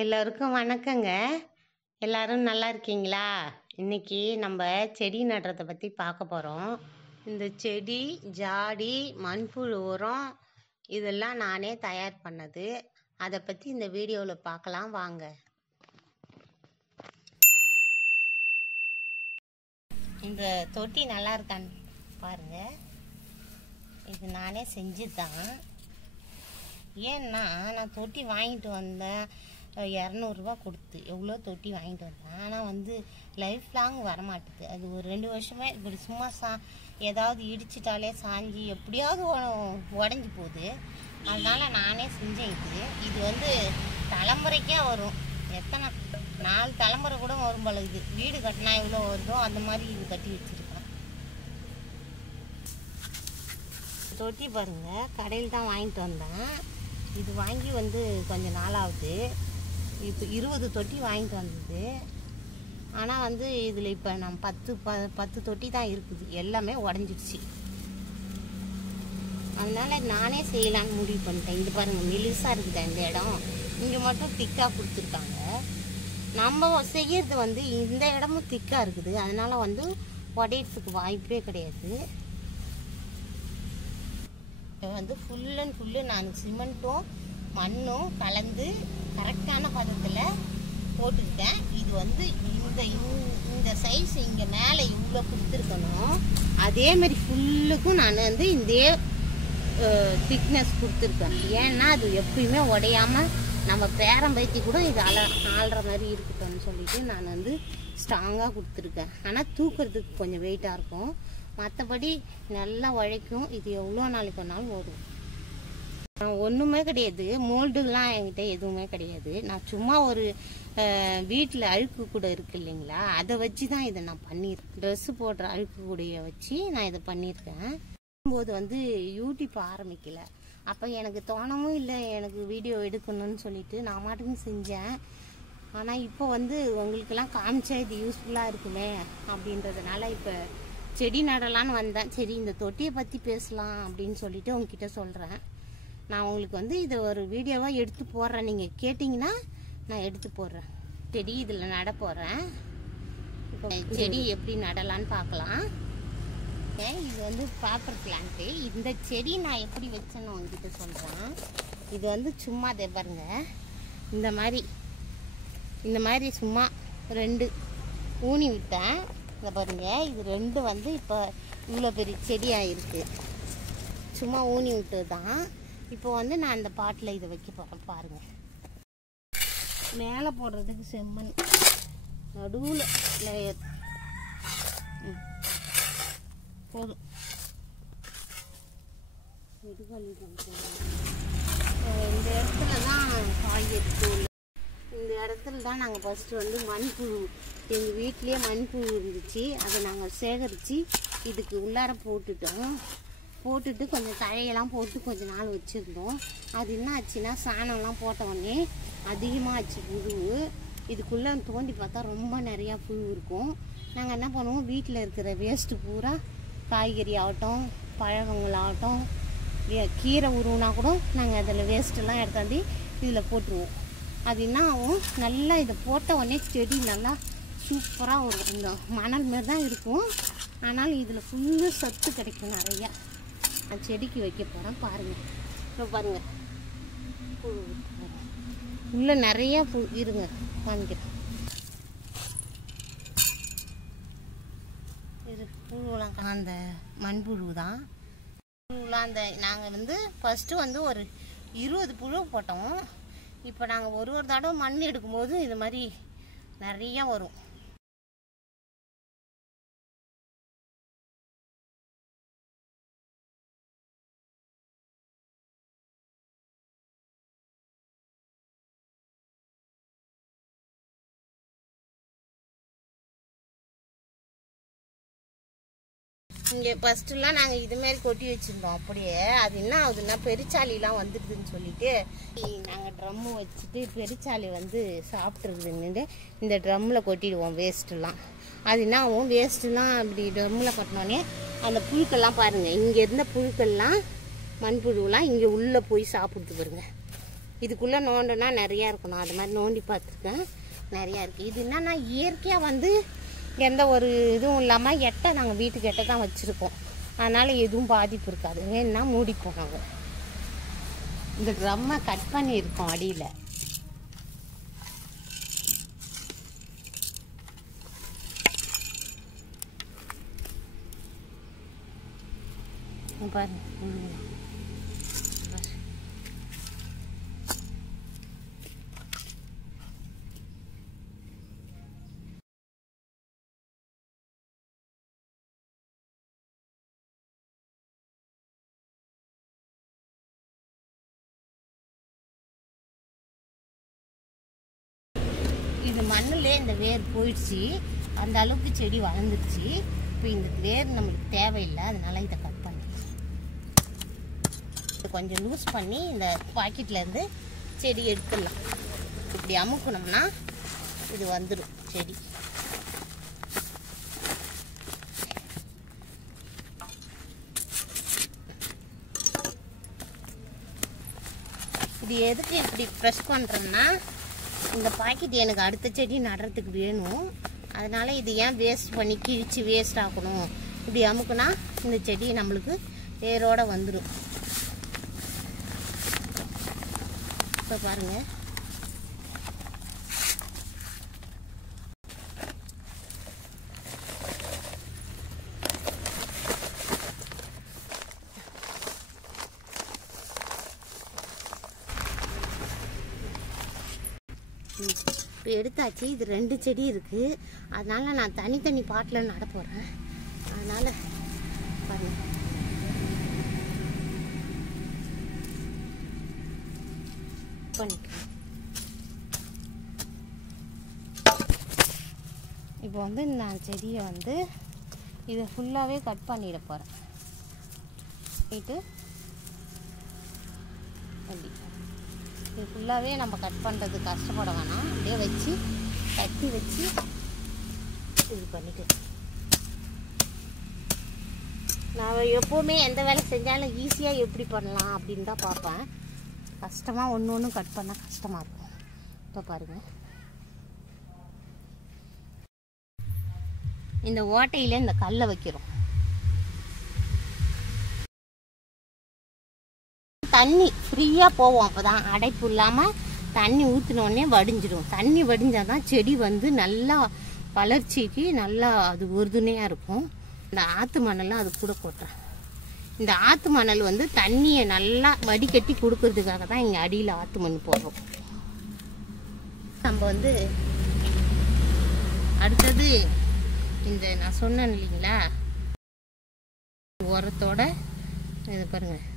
எல்லோருக்கும் வணக்கங்க. எல்லாரும் நல்லா இருக்கீங்களா? இன்னைக்கு நம்ம செடி நடுறதை பற்றி பார்க்க போகிறோம். இந்த செடி, ஜாடி, மண்புழு உரம் இதெல்லாம் நானே தயார் பண்ணது. அதை பற்றி இந்த வீடியோவில் பார்க்கலாம் வாங்க. இந்த தொட்டி நல்லா இருக்கான்னு பாருங்க. இது நானே செஞ்சது தான். ஏன்னா நான் தொட்டி வாங்கிட்டு வந்தேன் 200 கொடுத்து எவ்வளோ தொட்டி வாங்கிட்டு வந்தேன். ஆனால் லைஃப் லாங் வரமாட்டுது. அது ஒரு 2 வருஷமே இப்படி சும்மா ஏதாவது இடிச்சிட்டாலே சாஞ்சி எப்படியாவது உடஞ்சி போகுது. அதனால் நானே செஞ்சேன். இது தலைமுறைக்கே வரும். எத்தனை 4 தலைமுறை கூட வரும் போல. இது வீடு கட்டினா எவ்வளோ வருதோ அந்த மாதிரி இது கட்டி வச்சுருக்கேன். தொட்டி பாருங்கள், கடையில் தான் வாங்கிட்டு வந்தேன். இது வாங்கி கொஞ்ச நாள் ஆகுது. இப்போ 20 தொட்டி வாங்கிட்டு வந்தது. ஆனால் இதில் இப்போ நம்ம 10 தொட்டி தான் இருக்குது. எல்லாமே உடஞ்சிடுச்சு. அதனால் நானே செய்யலான்னு முடிவு பண்ணிட்டேன். இது பாருங்கள், மெலிசாக இருக்குது இந்த இடம். இங்கே மட்டும் திக்காக கொடுத்துருக்காங்க. நம்ம செய்யறது இந்த இடமும் திக்காக இருக்குது. அதனால் உடையறதுக்கு வாய்ப்பே கிடையாது. இப்போ ஃபுல் அண்ட் ஃபுல்லு நான் சிமெண்ட்டும் மண்ணும் கலந்து கரெக்டான பதத்தில் போட்டுக்கிட்டேன். இது இந்த சைஸ் இங்கே மேலே இவ்வளோ கொடுத்துருக்கணும். அதே மாதிரி ஃபுல்லுக்கும் நான் இந்த திக்னஸ் கொடுத்துருக்கேன். ஏன்னா அது எப்பயுமே உடையாமல் நம்ம பேரம்பைத்தி கூட இது ஆள்ற மாதிரி இருக்கட்டும்னு சொல்லிட்டு நான் ஸ்ட்ராங்காக கொடுத்துருக்கேன். ஆனால் தூக்குறதுக்கு கொஞ்சம் வெயிட்டாக இருக்கும். மற்றபடி நல்லா உழைக்கும். இது எவ்வளோ நாளைக்கு வேணாலும் ஓடும். ஒன்றுமே கிடையாது. மோல்டுலாம் என்கிட்ட எதுவுமே கிடையாது. நான் சும்மா ஒரு வீட்டில் அழுக்கு கூட இருக்கு இல்லைங்களா, அதை வச்சு தான் இதை நான் பண்ணியிருக்கேன். ட்ரெஸ்ஸு போடுற அழுக்கு கூடைய வச்சு நான் இதை பண்ணியிருக்கேன். போது யூடியூப் ஆரம்பிக்கலை. அப்போ எனக்கு தோணவும் இல்லை எனக்கு வீடியோ எடுக்கணும்னு சொல்லிட்டு நான் மாட்டுக்கும் செஞ்சேன். ஆனால் இப்போ உங்களுக்கெல்லாம் காமிச்சா இது யூஸ்ஃபுல்லாக இருக்குமே அப்படின்றதுனால இப்போ செடி நடலான்னு வந்தேன். சரி, இந்த தொட்டியை பற்றி பேசலாம் அப்படின்னு சொல்லிட்டு உங்ககிட்ட சொல்கிறேன். நான் உங்களுக்கு இதை ஒரு வீடியோவாக எடுத்து போடுறேன். நீங்கள் கேட்டிங்கன்னா நான் எடுத்து போடுறேன். செடி இதில் நட போகிறேன். இப்போ செடி எப்படி நடலான்னு பார்க்கலாம். இது பேப்பர் பிளான்ட்டு. இந்த செடி நான் எப்படி வச்சேன்னு உங்ககிட்ட சொல்கிறேன். இது சும்மா அதை பாருங்க, இந்த மாதிரி சும்மா 2 ஊனி விட்டேன். இதை பாருங்க, இது 2 இப்போ இவ்வளோ பெரிய செடியாக இருக்குது. சும்மா ஊனி விட்டு தான். இப்போ நான் இந்த பாட்டில் இதை வைக்க போகிறேன். பாருங்கள், மேலே போடுறதுக்கு செம்மண், நடுவில் லேயர் போதும். இந்த இடத்துல தான் காய்கறி தூள். இந்த இடத்துல தான் நாங்கள் ஃபஸ்ட்டு மண்புழு, எங்கள் வீட்லேயே மண்புழு இருந்துச்சு. அதை நாங்கள் சேகரித்து இதுக்கு உள்ளார போட்டுட்டு கொஞ்சம் தழையெல்லாம் போட்டு கொஞ்ச நாள் வச்சுருந்தோம். அது என்ன ஆச்சுன்னா, சாணம்லாம் போட்ட உடனே அதிகமாக ஆச்சு புழு. இதுக்குள்ளே தோண்டி பார்த்தா ரொம்ப நிறையா புழு இருக்கும். நாங்கள் என்ன பண்ணுவோம், வீட்டில் இருக்கிற வேஸ்ட்டு பூரா, காய்கறி ஆகட்டும், பழங்களாகட்டும், கீரை உருவுனா கூட நாங்கள் அதில் வேஸ்ட்டெல்லாம் எடுத்தாந்து இதில் போட்டுருவோம். அது என்ன ஆகும், நல்லா இதை போட்ட உடனே செடி நல்லா சூப்பராக வரும். இந்த மணல் மாரி தான் இருக்கும். ஆனால் இதில் ஃபுல்லு சத்து கிடைக்கும் நிறையா. நான் செடிக்கு வைக்க போகிறேன். பாருங்கள், இப்போ பாருங்கள், உள்ள நிறையா இருங்க காமிக்கிறேன். இது புழுலாம் அந்த மண்புழு தான். புழுலாம் நாங்கள் ஃபஸ்ட்டு ஒரு 20 புழு போட்டோம். இப்போ நாங்கள் ஒரு தடவை மண் எடுக்கும்போது இது மாதிரி நிறையா வரும். இங்கே ஃபஸ்ட்டுலாம் நாங்கள் இதுமாரி கொட்டி வச்சுருந்தோம். அப்படியே அது என்ன ஆகுதுன்னா, பெருச்சாலிலாம் வந்துடுதுன்னு சொல்லிட்டு நாங்கள் ட்ரம்மு வச்சுட்டு பெருச்சாலி சாப்பிட்ருக்குதுன்னு இந்த ட்ரம்மில் கொட்டிடுவோம் வேஸ்ட்டுலாம். அது என்ன ஆகும், வேஸ்ட்டுலாம் அப்படி ட்ரம்மில் கொட்டினோடனே அந்த புழுக்கெல்லாம் பாருங்கள், இங்கே இருந்த புழுக்கள்லாம் மண்புழுலாம் இங்கே உள்ளே போய் சாப்பிடுது பாருங்க. இதுக்குள்ளே நோண்டுனா நிறையா இருக்கணும். அது மாதிரி நோண்டி பார்த்துருக்கேன், நிறையா இருக்குது. இது என்னன்னா இயற்கையாக வந்து எந்த ஒரு இதுவும் இல்லாமல் எட்டை நாங்கள் வீட்டுக்கு எட்டை தான் வச்சுருக்கோம். அதனால் எதுவும் பாதிப்பு இருக்காது. வேணுன்னா மூடிப்போம். நாங்கள் இந்த ட்ரம்மை கட் பண்ணியிருக்கோம் அடியில். பாருங்க, இது மண்ணிலே இந்த வேர் போயிடுச்சு. அந்த அளவுக்கு செடி வளர்ந்துருச்சு. இப்போ இந்த வேர் நம்மளுக்கு தேவையில்லை, அதனால இதை கட் பண்ணி கொஞ்சம் லூஸ் பண்ணி இந்த பாக்கெட்லேருந்து செடி எடுத்துடலாம். இப்படி அமுக்கணும்னா இது வந்துடும் செடி. இது எதுக்கு இப்படி ப்ரெஸ் பண்ணுறோம்னா, இந்த பாக்கெட் எனக்கு அடுத்த செடி நடுறதுக்கு வேணும். அதனால் இது ஏன் வேஸ்ட் பண்ணி கிழிச்சு வேஸ்ட் ஆகணும். இப்படி அமுக்குனா இந்த செடி நம்மளுக்கு வேரோடு வந்துடும். இப்போ பாருங்கள், இப்போ எடுத்தாச்சு. இது 2 செடி இருக்குது. அதனால் நான் தனித்தனி பாட்டில் நட போகிறேன். அதனால் பாருங்க, பண்ணிக்கலாம். இப்போ வந்து நான் செடியை வந்து இதை ஃபுல்லாகவே கட் பண்ணிட போகிறேன். பண்ணிட்டு அப்படி இது ஃபுல்லாகவே நம்ம கட் பண்ணுறது கஷ்டப்பட வேணாம். அப்படியே வச்சு கட்டி வச்சு இது பண்ணிட்டு, நான் எப்போவுமே எந்த வேலை செஞ்சாலும் ஈஸியாக எப்படி பண்ணலாம் அப்படின்னு தான் பார்ப்பேன். கஷ்டமாக ஒன்று ஒன்று கட் பண்ணால் கஷ்டமாக இருக்கும். இப்போ பாருங்கள், இந்த ஓட்டையில் இந்த கல்லை வைக்கிறோம். தண்ணி ஃப்ரீயாக போவோம். அப்போ தான் அடைப்பு இல்லாமல் தண்ணி ஊற்றினோடனே வடிஞ்சிடும். தண்ணி வடிஞ்சால் தான் செடி வந்து நல்லா வளர்ச்சிக்கு நல்லா அது உறுதுணையாக இருக்கும். இந்த ஆற்று மணலாம் அது கூட கொட்டுறேன். இந்த ஆற்று மணல் வந்து தண்ணியை நல்லா வடிகட்டி கொடுக்கறதுக்காக தான் இங்கே அடியில் ஆற்று மண் போடுறோம். நம்ம வந்து அடுத்தது இந்த நான் சொன்னேன் இல்லைங்களா, உரத்தோட இது பாருங்கள்,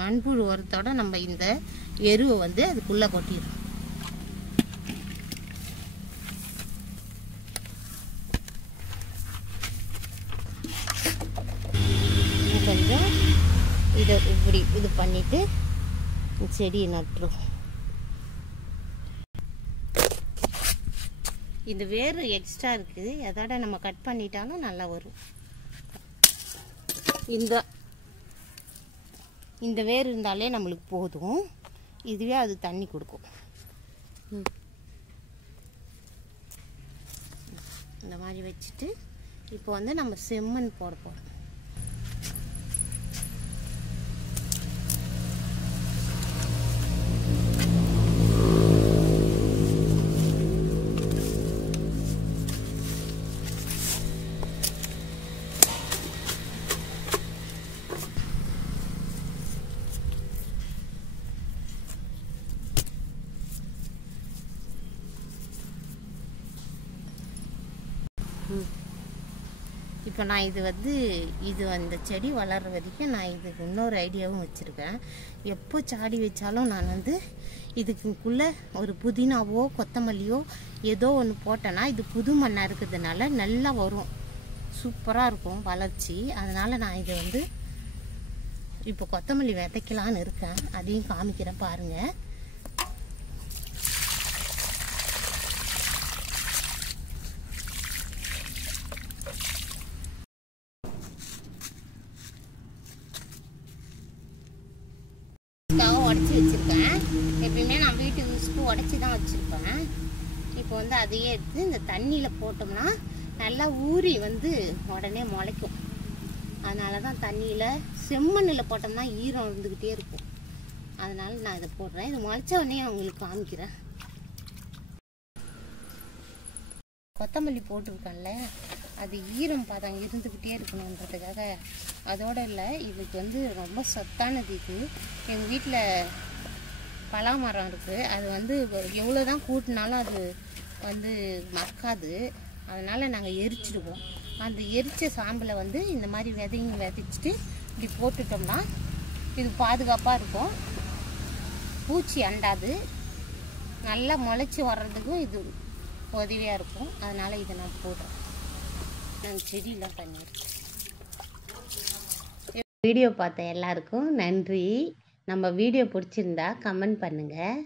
மண்புழு உரத்தோட நம்ம இந்த எருவை வந்து அதுக்குள்ளே கொட்டிடுறோம். கொஞ்சம் இதை இப்படி இது பண்ணிட்டு செடியை நட்டுரும். இந்த வேறு எக்ஸ்ட்ரா இருக்குது, அதோட நம்ம கட் பண்ணிட்டாலும் நல்லா வரும். இந்த வேர் இருந்தாலே நம்மளுக்கு போதும். இதுவே அது தண்ணி கொடுக்கும். இந்த மாதிரி வச்சுட்டு இப்போ வந்து நம்ம செம்மண் போட போகிறோம். இப்போ நான் இது அந்த செடி வளர்கிற வரைக்கும் நான் இதுக்கு இன்னொரு ஐடியாவும் வச்சுருக்கேன். எப்போ சாடி வச்சாலும் நான் வந்து இதுக்குள்ளே ஒரு புதினாவோ கொத்தமல்லியோ ஏதோ ஒன்று போட்டேன்னா இது புது மண்ணாக இருக்கிறதுனால நல்லா வரும், சூப்பராக இருக்கும் வளர்ச்சி. அதனால் நான் இதை வந்து இப்போ கொத்தமல்லி விதைக்கலான்னு இருக்கேன். அதையும் காமிக்கிறேன் பாருங்கள். உடச்சி வச்சுருக்கேன். எப்பயுமே நான் வீட்டு யூஸ்க்கு உடச்சி தான் வச்சுருப்பேன். இப்போ வந்து அதையே எடுத்து இந்த தண்ணியில் போட்டோம்னா நல்லா ஊறி வந்து உடனே முளைக்கும். அதனால தான் தண்ணியில் செம்மண்ணில் போட்டோம்னா ஈரம் இருந்துக்கிட்டே இருக்கும். அதனால நான் இதை போடுறேன். இது முளைச்ச உடனே உங்களுக்கு காமிக்கிறேன். கொத்தமல்லி போட்டிருக்கேன்ல, அது ஈரம் பதம் இருந்துக்கிட்டே இருக்கணுன்றதுக்காக. அதோட இல்லை, இதுக்கு வந்து ரொம்ப சத்தானது இது. எங்கள் வீட்டில் பலாமரம் இருக்குது. அது வந்து எவ்வளோ தான் கூட்டினாலும் அது வந்து மக்காது. அதனால் நாங்கள் எரிச்சிடுவோம். அந்த எரிச்ச சாம்பலை வந்து இந்த மாதிரி விதைச்சிட்டு இப்படி போட்டுட்டோம்னா இது பாதுகாப்பாக இருக்கும். பூச்சி அண்டாது. நல்லா முளைச்சி வர்றதுக்கும் இது உதவியாக இருக்கும். அதனால் இதை நான் போடுறேன். நான் செடியெலாம் பண்ணிடுறேன். வீடியோ பார்த்த எல்லாருக்கும் நன்றி. நம்ம வீடியோ பிடிச்சிருந்தா கமெண்ட் பண்ணுங்கள்.